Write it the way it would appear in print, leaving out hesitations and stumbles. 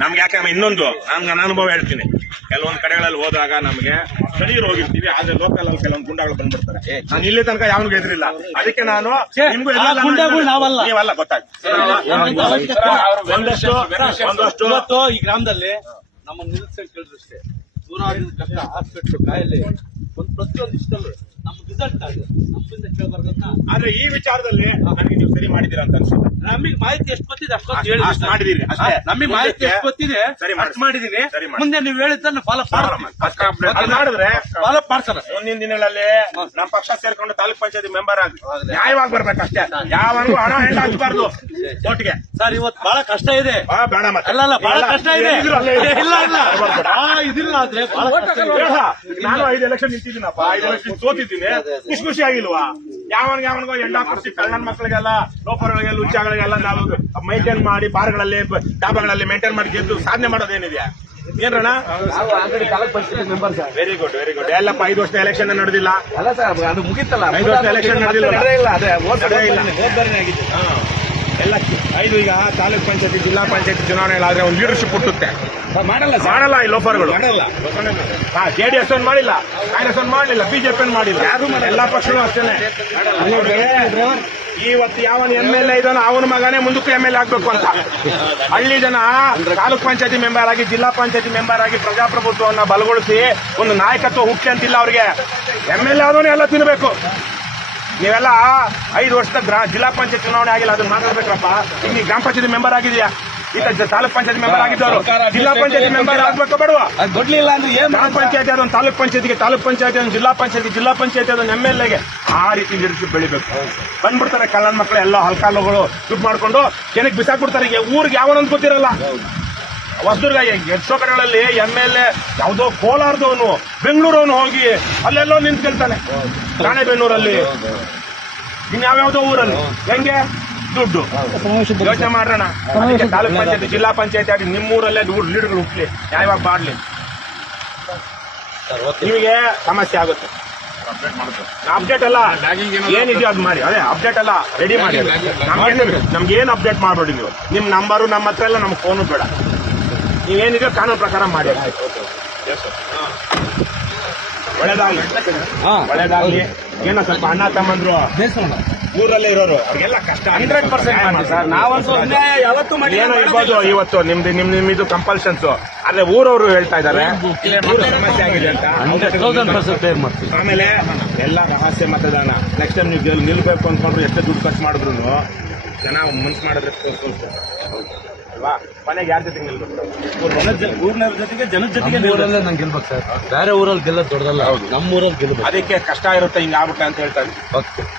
ನಮ್ಗೆ ಯಾಕಂದ್ರೆ ಇನ್ನೊಂದು ನನ್ನ ಅನುಭವ ಹೇಳ್ತೀನಿ. ಕೆಲವೊಂದು ಕಡೆಗಳಲ್ಲಿ ಹೋದಾಗ ನಮ್ಗೆ ಸ್ಥಳೀಯರು ಹೋಗಿರ್ತೀವಿ, ಆದ್ರೆ ಲೋಕಲ್ ಅಲ್ಲಿ ಕೆಲವೊಂದು ಗುಂಡಾಗಳು ಬಂದ್ಬಿಡ್ತಾರೆ. ನಾನು ಇಲ್ಲಿ ತನಕ ಯಾವನಿಗೂ ಎದುರಿಲ್ಲ, ಅದಕ್ಕೆ ನಾನು ನಿಮ್ಗೂ ನೀವಲ್ಲ ಗೊತ್ತಾಗ್ತದೆ. ಒಂದಷ್ಟು ಈ ಗ್ರಾಮದಲ್ಲಿ ನಮ್ಮ ನಿಲ್ಸಂಗ್ ಕೇಳಿದ್ರಷ್ಟೇ ದೂರಾಗಿದ್ದ ಕಷ್ಟ ಹಾಸ್ಪಿಟ್ಲು ಕಾಯಿಲೆ ಒಂದು ಪ್ರತಿಯೊಂದು ಇಷ್ಟಲ್ಲೂ ನಮ್ಮ ರಿಸಲ್ಟ್ ಆಗಿದೆ. ನಮ್ಮಿಂದ ಕೇಳಬಾರ್ದಂತ. ಆದ್ರೆ ಈ ವಿಚಾರದಲ್ಲಿ ನನಗೆ ನೀವು ಸರಿ ಮಾಡಿದೀರ ಅಂತ ಅನ್ಸುತ್ತೆ. ನಮಗೆ ಮಾಹಿತಿ ಎಷ್ಟು ಗೊತ್ತಿದೆ ಅಷ್ಟೊಂದು ಮಾಡಿದೀರಿ. ನಮಗೆ ಮಾಹಿತಿ ಎಷ್ಟು ಗೊತ್ತಿದೆ ಅಷ್ಟು ಮಾಡಿದೀನಿ. ಮುಂದೆ ನೀವು ಹೇಳಿದ್ದನ್ನು ಫಾಲೋ ಮಾಡಿದ್ರೆ ಫಾಲೋ ಮಾಡ್ತಾರೆ. ಮುಂದಿನ ದಿನಗಳಲ್ಲಿ ನಮ್ಮ ಪಕ್ಷ ಸೇರ್ಕೊಂಡು ತಾಲೂಕ್ ಪಂಚಾಯತಿ ಮೆಂಬರ್ ಆಗಿ ನ್ಯಾಯವಾಗಿ ಬರ್ಬೇಕಷ್ಟೇ. ಯಾವನಿಗೂ ಹಣ ಹೆಂಡ ಹಚ್ಚಬಾರ್ದು ಓಟ್ಗೆ. ಸರ್ ಇವತ್ತು ಬಹಳ ಕಷ್ಟ ಇದೆ. ಬೇಡ ಮತ್ತೆ ಅಲ್ಲ ಬಹಳ ಕಷ್ಟ ಇದೆ. ಇದಿಲ್ಲ ಆದ್ರೆ ನಾನು 5 ಎಲೆಕ್ಷನ್ ನಿಂತಿದ್ದೀನಪ್ಪ, 5 ಎಲೆಕ್ಷನ್ ಸೋತಿದ್ದೀನಿ. ಖುಷಿ ಆಗಿಲ್ವಾ? ಯಾವನಿಗೋ ಎಂಡ ಕೊಡ್ಸಿ ಕಳ್ಳನ ಮಕ್ಕಳಿಗೆಲ್ಲ ಲೋಫರ್ಗಳಿಗೆ ಲುಚ್ಚಾಗಳಿಗೆಲ್ಲ ನಾವು ಮೈಂಟೈನ್ ಮಾಡಿ ಬಾರ್ಗಳಲ್ಲಿ ಡಾಬಾಗಳಲ್ಲಿ ಮೇಂಟೈನ್ ಮಾಡಿ ಗೆದ್ದು ಸಾಧನೆ ಮಾಡೋದೇನಿದೆಯಾ? ಏನ್ರಣ? ವೆರಿ ಗುಡ್ ಎಲ್ಲಪ್ಪ. 5 ವರ್ಷದ ಎಲೆಕ್ಷನ್ ನಡೆದಿಲ್ಲ. ಅದು ಮುಗಿತಲ್ಲ. 5 ವರ್ಷದ ಎಲೆಕ್ಷನ್ ನಡೆದಿಲ್ಲ. ಎಲ್ಲ 5 ಈಗ ತಾಲೂಕ್ ಪಂಚಾಯತಿ ಜಿಲ್ಲಾ ಪಂಚಾಯತಿ ಚುನಾವಣೆಗಳಾದ್ರೆ ಒಂದು ಲೀಡರ್ಶಿಪ್ ಹುಟ್ಟುತ್ತೆ. ಮಾಡಲ್ಲ ಈ ಲೋಫರ್ಗಳು. ಜೆಡಿಎಸ್ ಒಂದು ಮಾಡಿಲ್ಲ, ಕಾಂಗ್ರೆಸ್ ಒಂದು ಮಾಡಲಿಲ್ಲ, ಬಿಜೆಪಿ ಒಂದು ಮಾಡಿಲ್ಲ, ಎಲ್ಲಾ ಪಕ್ಷಗಳು ಅಷ್ಟೇನೆ. ಇವತ್ತು ಯಾವನು MLA ಇದ್ದಾನೋ ಅವನ ಮಗನೇ ಮುಂದಕ್ಕೂ MLA ಆಗ್ಬೇಕು ಅಂತ ಹಳ್ಳಿ ಜನ ತಾಲೂಕ್ ಪಂಚಾಯತಿ ಮೆಂಬರ್ ಆಗಿ ಜಿಲ್ಲಾ ಪಂಚಾಯತಿ ಮೆಂಬರ್ ಆಗಿ ಪ್ರಜಾಪ್ರಭುತ್ವವನ್ನ ಬಲಗೊಳಿಸಿ ಒಂದು ನಾಯಕತ್ವ ಹುಟ್ಟಿ ಅಂತಿಲ್ಲ ಅವ್ರಿಗೆ. MLA ಆದವನೇ ಎಲ್ಲ ತಿನ್ಬೇಕು. ನೀವೆಲ್ಲ 5 ವರ್ಷದ ಜಿಲ್ಲಾ ಪಂಚಾಯತ್ ಚುನಾವಣೆ ಆಗಿಲ್ಲ, ಅದನ್ನ ಮಾತಾಡ್ಬೇಕಪ್ಪ. ಇಲ್ಲಿ ಗ್ರಾಮ ಪಂಚಾಯತಿ ಮೆಂಬರ್ ಆಗಿದೆಯಾ? ಈಗ ತಾಲೂಕ್ ಪಂಚಾಯತಿ ಮೆಂಬರ್ ಆಗಿದ್ದವರು ಜಿಲ್ಲಾ ಪಂಚಾಯತಿ ಮೆಂಬರ್ ಆಗ್ಬೇಕು ಬೇಡವಾ? ಕೊಡ್ಲಿಲ್ಲ ಅಂದ್ರೆ ಗ್ರಾಮ ಪಂಚಾಯತಿ ಅದೊಂದು ತಾಲೂಕ್ ಪಂಚಾಯತಿಗೆ, ತಾಲೂಕ್ ಪಂಚಾಯತಿ ಅದೊಂದು ಜಿಲ್ಲಾ ಪಂಚಾಯತಿ ಅದೊಂದು MLAಗೆ ಆ ರೀತಿ ಲೀಡರ್ಶಿಪ್ ಬೆಳಿಬೇಕು. ಬಂದ್ಬಿಡ್ತಾರೆ ಕಳ್ಳನ ಮಕ್ಕಳು ಎಲ್ಲ ಹಲ್ಕಾಲುಗಳು ದುಡ್ಡು ಮಾಡ್ಕೊಂಡು ಕೆನಕ್ ಬಿಸಾಕ್ಬಿಡ್ತಾರೆ. ಈಗ ಊರಿಗೆ ಯಾವನೊಂದು ಗೊತ್ತಿರಲ್ಲ. ಹೊಸದುರ್ಗ ಎಷ್ಟೋ ಕಡೆಗಳಲ್ಲಿ MLA ಯಾವುದೋ ಕೋಲಾರದವನು ಬೆಂಗಳೂರವನು ಹೋಗಿ ಅಲ್ಲೆಲ್ಲೋ ನಿಂತ್ಕೊಳ್ತಾನೆ, ರಾಣೆಬೆನ್ನೂರಲ್ಲಿ, ಇನ್ಯಾವ್ಯಾವುದೋ ಊರಲ್ಲಿ. ಹೆಂಗೆ ದುಡ್ಡು ಯೋಚನೆ ಮಾಡೋಣ. ತಾಲೂಕ್ ಪಂಚಾಯತಿ ಜಿಲ್ಲಾ ಪಂಚಾಯತಿ ಆಗಿ ನಿಮ್ಮೂರಲ್ಲೇ ಲೀಡರ್ಗಳು ಹುಟ್ಲಿ, ನ್ಯಾಯವಾಗಿ ಮಾಡ್ಲಿ. ನಿಮಗೆ ಸಮಸ್ಯೆ ಆಗುತ್ತೆ. ಅಪ್ಡೇಟ್ ಎಲ್ಲ ಏನಿದೆಯೋ ಅದು ಮಾಡಿ. ಅದೇ ಅಪ್ಡೇಟ್ ಎಲ್ಲ ರೆಡಿ ಮಾಡಿ. ನಮ್ಗೇನು ಅಪ್ಡೇಟ್ ಮಾಡ್ಬೇಡಿ ನೀವು. ನಿಮ್ ನಂಬರು ನಮ್ಮ ಹತ್ರ ಎಲ್ಲ ನಮ್ಗೆ ಫೋನು ಬೇಡ. ನೀವೇನಿದೆಯೋ ಕಾನೂನು ಪ್ರಕಾರ ಮಾಡಿ. ಒಳ್ಳೇದಾಗ್ಲಿ. ಏನೋ ಸ್ವಲ್ಪ ಅಣ್ಣ ತಮ್ಮಂದ್ರು ಊರಲ್ಲೇ ಇರೋರು ಅವ್ರಿಗೆಲ್ಲ ಕಷ್ಟ 100% ಸರ್. ನಾವಂತೂ ಯಾವತ್ತೂ ಏನೋ ಇರ್ಬೋದು. ಇವತ್ತು ನಿಮ್ದು ಕಂಪಲ್ಷನ್ಸ್, ಆದ್ರೆ ಊರವರು ಹೇಳ್ತಾ ಇದ್ದಾರೆ ಸಮಸ್ಯೆ ಆಗಿದೆ ಅಂತ. ಆಮೇಲೆ ಎಲ್ಲ ರಹಸ್ಯ ಮತದಾನ. ನೆಕ್ಸ್ಟ್ ಟೈಮ್ ನೀವು ನಿಲ್ಬೇಕು ಅನ್ಕೊಂಡ್ರು ಎಷ್ಟೇ ದುಡ್ಡು ಖರ್ಚು ಮಾಡಿದ್ರು ಜನ ಮನ್ಸು ಮಾಡಿದ್ರೆ ಅಲ್ವಾ? ಮನೆಗೆ ಯಾರ ಜೊತೆಗೆ ನಿಲ್ಬೇಕು? ಊರಿನ ಜೊತೆಗೆ ಜನದ ಜೊತೆಗೆ ಊರಲ್ಲೇ ನಂಗೆ ಗೆಲ್ಬೇಕು ಸರ್. ಬೇರೆ ಊರಲ್ಲಿ ಗೆಲ್ಲೋದು ದೊಡ್ಡದಲ್ಲ. ಹೌದು, ನಮ್ಮ ಊರಲ್ಲಿ ಗೆಲ್ಬೇಕು. ಅದಕ್ಕೆ ಕಷ್ಟ ಇರುತ್ತೆ ಹಿಂಗ ಆಗ್ಬಿಟ್ಟೆ ಅಂತ ಹೇಳ್ತಾರೆ. ಓಕೆ, ಸರಿ.